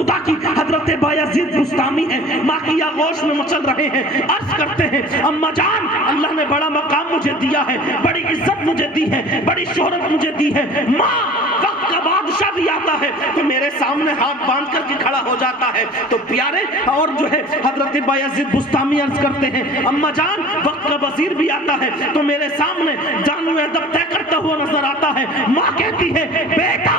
خدا کی حضرت بایزید بستامی ہے، ماں کی آغوش میں مچل رہے ہیں، عرض کرتے ہیں اماں جان اللہ نے بڑا مقام مجھے دیا ہے، بڑی عزت مجھے دی ہے، بڑی شہرت مجھے دی ہے، ماں وقت کا بادشاہ بھی آتا ہے تو میرے سامنے ہاتھ باندھ کر کے کھڑا ہو جاتا ہے۔ تو پیارے اور جو ہے حضرت بایزید بستامی عرض کرتے ہیں اماں جان وقت کا وزیر بھی آتا ہے تو میرے سامنے جانو ادب طے کرتا ہوا نظر آتا ہے۔ ماں کہتی ہے بیٹا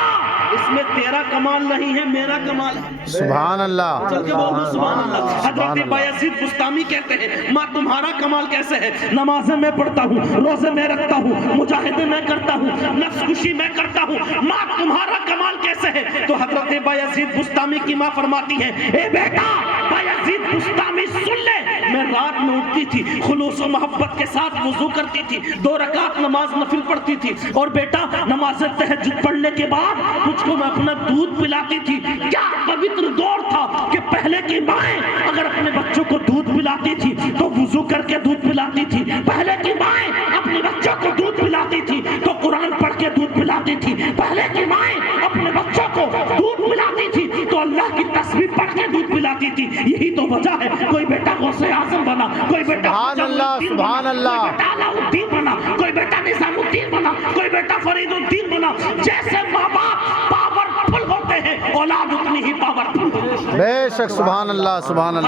اس میں تیرا کمال نہیں ہے، میرا کمال ہے۔ سبحان اللہ، چل کے بول دو سبحان اللہ۔ حضرت بایزید بستامی کہتے ہیں ماں تمہارا کمال کیسے ہے؟ نمازیں میں پڑھتا ہوں، روزے میں رکھتا ہوں، مجاہدے میں کرتا ہوں، نفس کشی میں کرتا ہوں، ماں تمہارا کمال کیسے ہے؟ تو حضرت بایزید بستامی کی ماں فرماتی ہے اے بیٹا بایزید بستامی سن لے، میں رات میں اٹھتی تھی، خلوص و محبت کے ساتھ وضو کرتی تھی، 2 رکعت نماز نفل پڑھتی تھی، اور بیٹا نماز تہجد پڑھنے کے بعد تجھ کو میں اپنا دودھ پلاتی تھی۔ کیا پوتر دور تھا کہ پہلے کی مائیں اگر اپنے بچوں کو دودھ پلاتی تھی تو وضو کر کے دودھ پلاتی تھی، پہلے کی مائیں اپنے بچوں کو دودھ پلاتی تھی تو قرآن پڑھ کے دودھ پلاتی تھی، پہلے کی مائیں اپنے بچوں کو دودھ پلاتی تھی تو اللہ کی تسبیح پڑھ کے دودھ پلاتی تھی۔ یہی تو وجہ ہے کوئی بیٹا غوث اعظم بنا، کوئی بیٹا سبحان اللہ، سبحان اللہ، کوئی بیٹا علاء الدین بنا، کوئی بیٹا نظام الدین بنا، کوئی بیٹا فرید الدین بنا۔ جیسے ماں باپ پاورفل ہوتے ہیں اولاد اتنی ہی پاورفل ہوتی ہے۔ بے شک، سبحان اللہ، سبحان اللہ۔